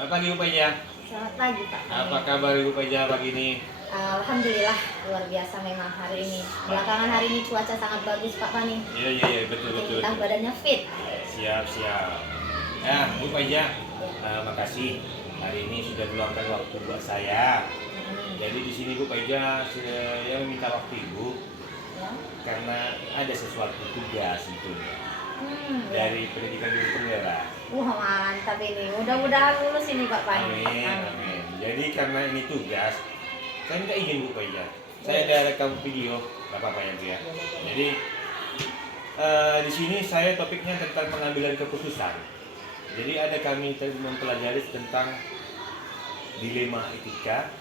Selamat pagi Bu Paija. Selamat pagi Pak Fani. Apa kabar Ibu Paija pagi ini? Alhamdulillah luar biasa memang hari ini. Belakangan hari ini cuaca sangat bagus Pak Fani. Iya betul. Kita badannya fit. Siap. Ya Bu Paija, makasih hari ini sudah meluangkan waktu buat saya. Jadi di sini Bu Paija saya meminta waktu Ibu Ya. karena ada sesuatu tugas tentunya Ya. dari pendidikan guru penggerak. Wah mantap ini. Mudah-mudahan lulus ini Pak Fani. Amin. Jadi karena ini tugas, saya minta izin Bu Paija. Saya ada rekam video, nggak apa-apa ya Bu ya. Jadi di sini saya topiknya tentang pengambilan keputusan. Jadi ada kami mempelajari tentang dilema etika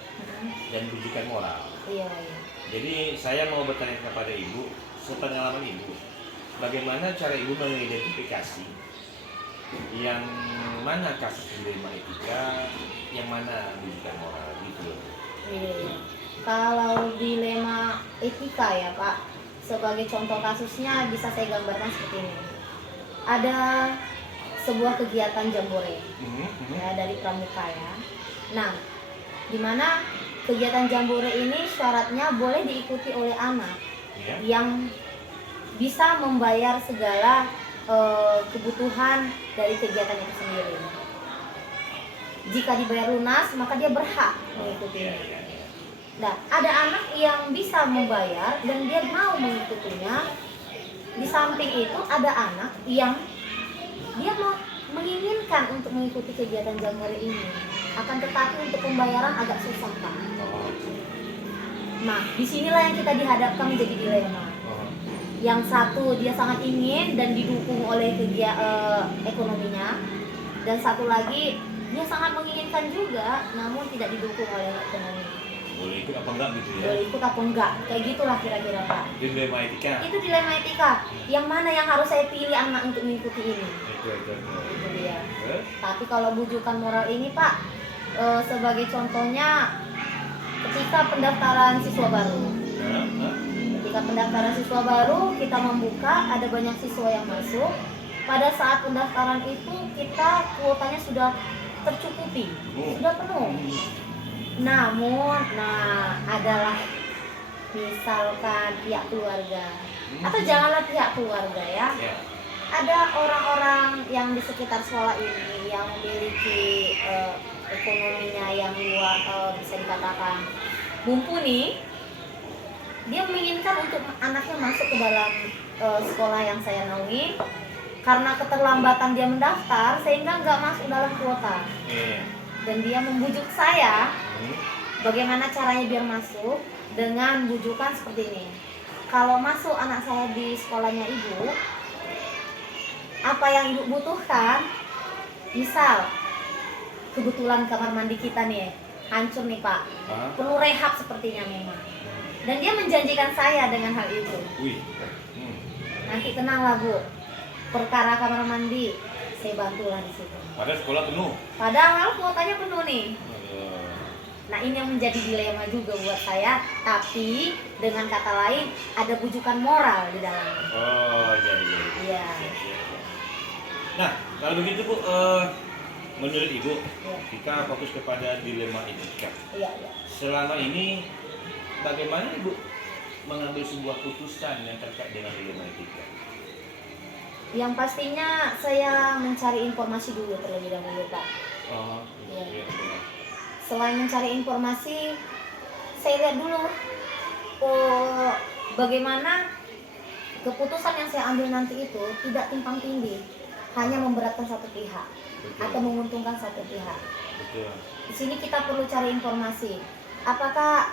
dan rujukan moral. Iya. Jadi saya mau bertanya kepada Ibu, sepengalaman Ibu, bagaimana cara Ibu mengidentifikasi yang mana kasus dilema etika, yang mana rujukan moral gitu loh. Iya. Kalau dilema etika ya Pak, sebagai contoh kasusnya bisa saya gambarkan seperti ini. Ada sebuah kegiatan jambore ya dari pramuka ya. Nah, di mana kegiatan jambore ini syaratnya boleh diikuti oleh anak yang bisa membayar segala kebutuhan dari kegiatan itu sendiri. Jika dibayar lunas, maka dia berhak mengikutinya. Nah, ada anak yang bisa membayar dan dia mau mengikutinya. Di samping itu ada anak yang dia menginginkan untuk mengikuti kegiatan jambore ini, akan tetapi untuk pembayaran agak susah Pak. Nah, disinilah yang kita dihadapkan menjadi dilema. Yang satu dia sangat ingin dan didukung oleh ekonominya, dan satu lagi dia sangat menginginkan juga, namun tidak didukung oleh ekonomi. Boleh ikut apa enggak gitu ya? Boleh ikut apa enggak? Kayak gitulah kira-kira Pak. Dilema etika. Itu dilema etika. Yang mana yang harus saya pilih anak untuk mengikuti ini? Itu. Itu dia. Tapi kalau bujukan moral ini Pak, sebagai contohnya ketika pendaftaran siswa baru. Ketika pendaftaran siswa baru, kita membuka, ada banyak siswa yang masuk. Pada saat pendaftaran itu kita kuotanya sudah tercukupi, sudah penuh. Namun, adalah misalkan pihak keluarga, atau janganlah pihak keluarga ya. Ada orang-orang yang di sekitar sekolah ini yang memiliki ekonominya yang luar, bisa dikatakan mumpuni. Dia menginginkan untuk anaknya masuk ke dalam sekolah yang saya naungi. Karena keterlambatan dia mendaftar sehingga nggak masuk dalam kuota. Dan dia membujuk saya bagaimana caranya biar masuk, dengan bujukan seperti ini. Kalau masuk anak saya di sekolahnya ibu, apa yang ibu butuhkan, misal kebetulan kamar mandi kita nih hancur nih Pak, perlu rehab sepertinya memang. Dan dia menjanjikan saya dengan hal itu. Nanti tenanglah Bu, perkara kamar mandi saya bantulah di situ. Padahal sekolah penuh. Padahal kuotanya penuh nih. Nah, ini yang menjadi dilema juga buat saya, tapi dengan kata lain ada bujukan moral di dalamnya. Jadi. Iya. Nah, kalau begitu Bu, menurut Ibu, kita fokus kepada dilema etika. Iya. Selama ini bagaimana Ibu mengambil sebuah putusan yang terkait dengan dilema etika? Yang pastinya saya mencari informasi dulu terlebih dahulu Pak. Iya. Selain mencari informasi, saya lihat dulu bagaimana keputusan yang saya ambil nanti itu tidak timpang tindih, hanya memberatkan satu pihak atau menguntungkan satu pihak. Di sini kita perlu cari informasi. Apakah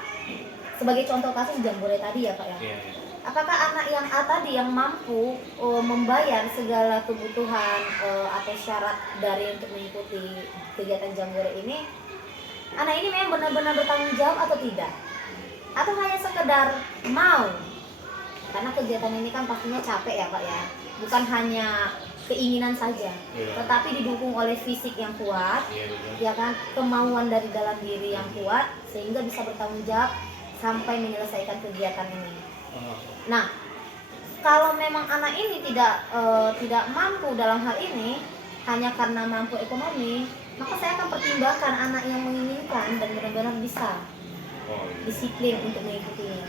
sebagai contoh kasus jambore tadi ya Pak ya? Apakah anak yang A tadi yang mampu membayar segala kebutuhan atau syarat dari untuk mengikuti kegiatan jambore ini, anak ini memang benar-benar bertanggung jawab atau tidak? Atau hanya sekedar mau? Karena kegiatan ini kan pastinya capek ya Pak ya, bukan hanya keinginan saja, tetapi didukung oleh fisik yang kuat, ya kan, kemauan dari dalam diri yang kuat, sehingga bisa bertanggung jawab sampai menyelesaikan kegiatan ini. Nah, kalau memang anak ini tidak mampu dalam hal ini, hanya karena mampu ekonomi, maka saya akan pertimbangkan anak yang menginginkan dan benar-benar bisa Oh, iya. disiplin untuk mengikutinya.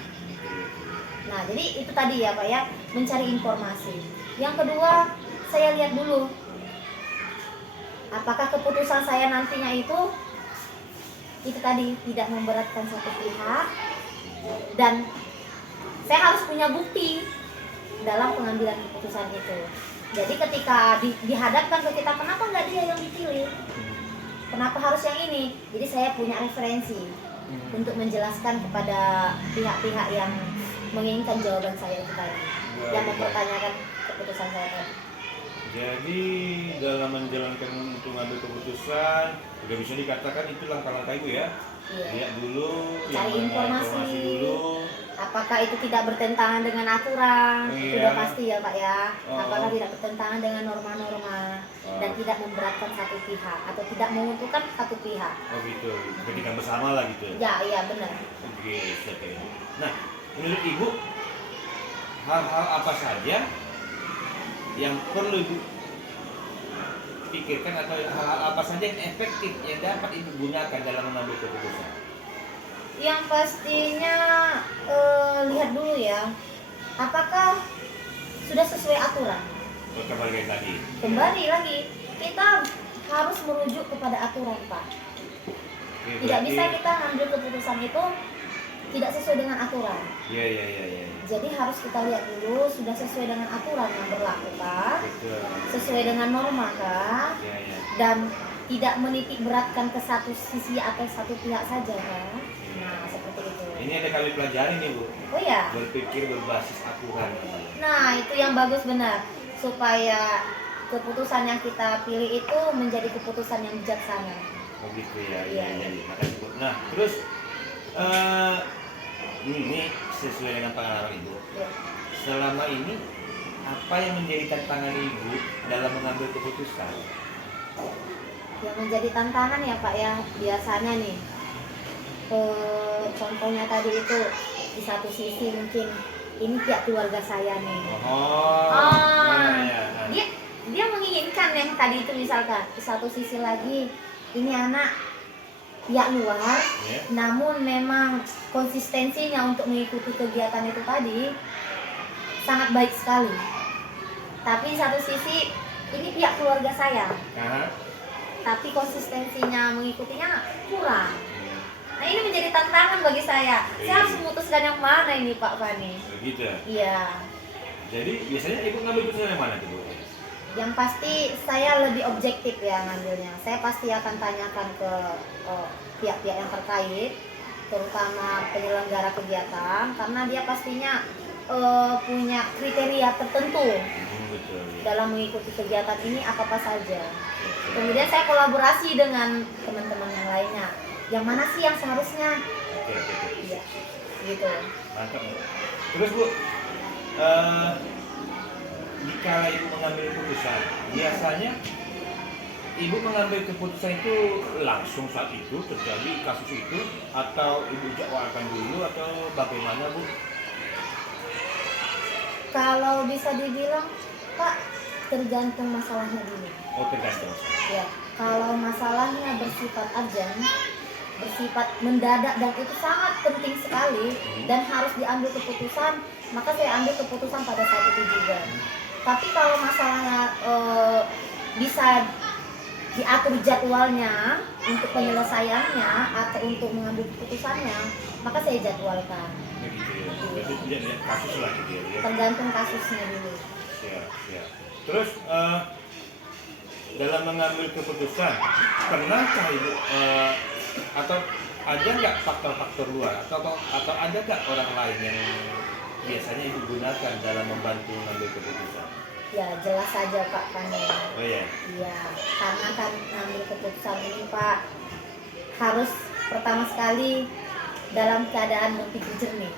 Nah, jadi itu tadi ya Pak ya, mencari informasi. Yang kedua, saya lihat dulu apakah keputusan saya nantinya itu tadi tidak memberatkan satu pihak, dan saya harus punya bukti dalam pengambilan keputusan itu. Jadi ketika dihadapkan ke kita, kenapa nggak dia yang dipilih? Kenapa harus yang ini? Jadi saya punya referensi untuk menjelaskan kepada pihak-pihak yang menginginkan jawaban saya itu tadi, yang mempertanyakan keputusan saya tadi. Jadi dalam menjalankan untuk mengambil keputusan, udah bisa dikatakan itu langkah-langkah Ibu ya. Iya. Lihat dulu, Cari yang mana informasi dulu. Apakah itu tidak bertentangan dengan aturan? Iya. Sudah pasti ya Pak ya. Oh. Apakah tidak bertentangan dengan norma-norma dan tidak memberatkan satu pihak atau tidak menguntungkan satu pihak? Oh gitu, ketika bersama lah gitu. Ya, iya benar. Oke, oke. Nah, menurut Ibu, hal-hal apa saja yang perlu Ibu pikirkan atau hal-hal apa saja yang efektif yang dapat Ibu gunakan dalam mengambil keputusan? Yang pastinya lihat dulu ya, apakah sudah sesuai aturan. Oh, kembali kayak tadi. Kembali lagi, kita harus merujuk kepada aturan Pak. Oke, Tidak berarti- bisa kita ngambil keputusan itu tidak sesuai dengan aturan. Iya, iya, iya, iya. Jadi harus kita lihat dulu sudah sesuai dengan aturan yang berlaku kah, Betul. sesuai dengan norma kah, Iya, iya. dan tidak menitik beratkan ke satu sisi atau satu pihak saja kan. Nah, seperti itu. Ini ada kami pelajari nih Bu, Oh ya. berpikir berbasis aturan. Nah, itu yang bagus benar, supaya keputusan yang kita pilih itu menjadi keputusan yang bijaksana. Oh gitu ya, Iya. iya, iya. Makasih Bu. Nah, terus ini sesuai dengan pengalaman Ibu. Ya. Selama ini apa yang menjadi tantangan Ibu dalam mengambil keputusan? Yang menjadi tantangan ya Pak ya, biasanya nih contohnya tadi itu di satu sisi mungkin ini pihak keluarga saya nih. Oh, Ah, ya. dia menginginkan yang tadi itu, misalkan di satu sisi lagi ini anak pihak luar, Ya. namun memang konsistensinya untuk mengikuti kegiatan itu tadi sangat baik sekali. Tapi di satu sisi ini pihak keluarga saya, Aha. tapi konsistensinya mengikutinya kurang. Nah, ini menjadi tantangan bagi saya. Saya harus memutuskan yang mana ini Pak Fani. Begitu. Iya. Jadi biasanya Ibu ngambil keputusan yang mana tuh Bu? Yang pasti saya lebih objektif ya ngambilnya. Saya pasti akan tanyakan ke pihak-pihak yang terkait, terutama penyelenggara kegiatan, karena dia pastinya punya kriteria tertentu Betul. dalam mengikuti kegiatan ini apa saja. Kemudian saya kolaborasi dengan teman-teman yang lainnya. Yang mana sih yang seharusnya? Oke. Iya, gitu. Mantap Bu. Terus Bu, jika Ibu mengambil keputusan, biasanya Ibu mengambil keputusan itu langsung saat itu terjadi kasus itu, atau Ibu jadwalkan dulu, atau bagaimana Bu? Kalau bisa dibilang, Pak, tergantung masalahnya dulu. Oh, tergantung. Ya, kalau masalahnya bersifat urgent, bersifat mendadak dan itu sangat penting sekali dan harus diambil keputusan, maka saya ambil keputusan pada saat itu juga. Tapi kalau masalahnya bisa diatur jadwalnya untuk penyelesaiannya atau untuk mengambil keputusannya, maka saya jadwalkan. Begitu ya. Jadi tidak lihat kasus lah gitu ya. Tergantung kasusnya dulu. Siap. Terus dalam mengambil keputusan, pernahkah Ibu atau ada nggak faktor-faktor luar atau ada nggak orang lain yang biasanya Ibu gunakan dalam membantu mengambil keputusan? Ya, jelas saja Pak Fani. Oh ya. Iya, karena kan ngambil keputusan ini Pak harus pertama sekali dalam keadaan berpikir jernih.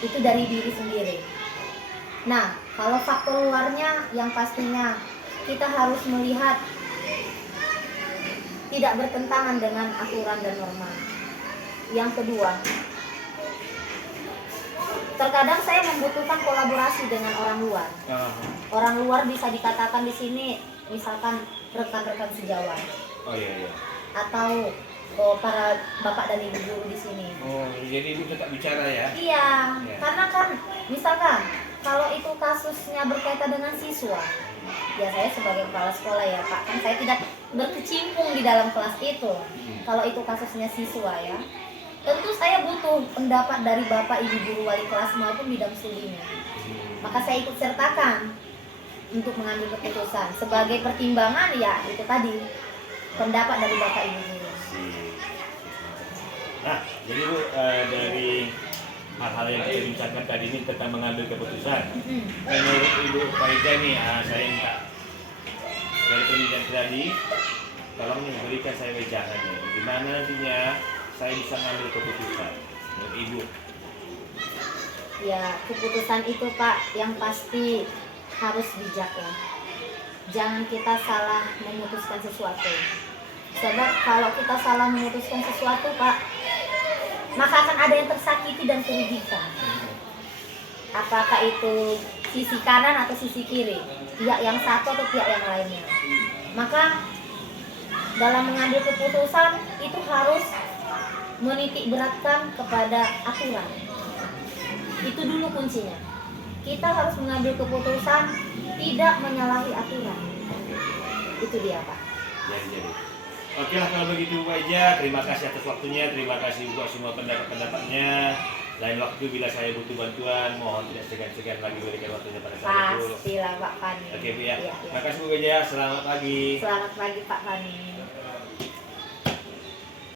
Itu dari diri sendiri. Nah, kalau faktor luarnya yang pastinya kita harus melihat tidak bertentangan dengan aturan dan norma. Yang kedua, terkadang saya membutuhkan kolaborasi dengan orang luar. Orang luar bisa dikatakan di sini misalkan rekan-rekan sejawat Oh iya. atau para bapak dan ibu guru di sini. Oh, jadi ibu tetap bicara ya? Iya, Ya. karena kan misalkan kalau itu kasusnya berkaitan dengan siswa, ya saya sebagai kepala sekolah ya Pak, kan saya tidak berkecimpung di dalam kelas itu. Kalau itu kasusnya siswa ya, tentu saya butuh pendapat dari bapak ibu guru wali kelas maupun bidang studinya. Maka saya ikut sertakan untuk mengambil keputusan. Sebagai pertimbangan ya itu tadi, pendapat dari bapak ibu guru. Nah, jadi Bu, dari hal-hal yang kita bincangkan tadi ini tentang mengambil keputusan. Menurut Ibu Faiza nih, saya minta dari pendidikan tadi, tolong nih berikan saya wejangannya. Gimana nantinya saya bisa mengambil keputusan menurut Ibu? Ya, keputusan itu Pak yang pasti harus bijak ya. Jangan kita salah memutuskan sesuatu. Sebab kalau kita salah memutuskan sesuatu Pak, maka akan ada yang tersakiti dan kerugikan. Apakah itu sisi kanan atau sisi kiri, pihak yang satu atau pihak yang lainnya. Maka dalam mengambil keputusan itu harus menitik beratkan kepada aturan. Itu dulu kuncinya. Kita harus mengambil keputusan tidak menyalahi aturan. Itu dia Pak. Jadi. Oke lah kalau begitu Bu Faiza, terima kasih atas waktunya, terima kasih buat semua pendapat-pendapatnya. Lain waktu bila saya butuh bantuan, mohon tidak segan-segan lagi berikan waktunya pada saya Bu. Pastilah Pak Fani. Oke Bu ya. Iya. Terima kasih Bu Faiza, selamat pagi. Selamat pagi Pak Fani.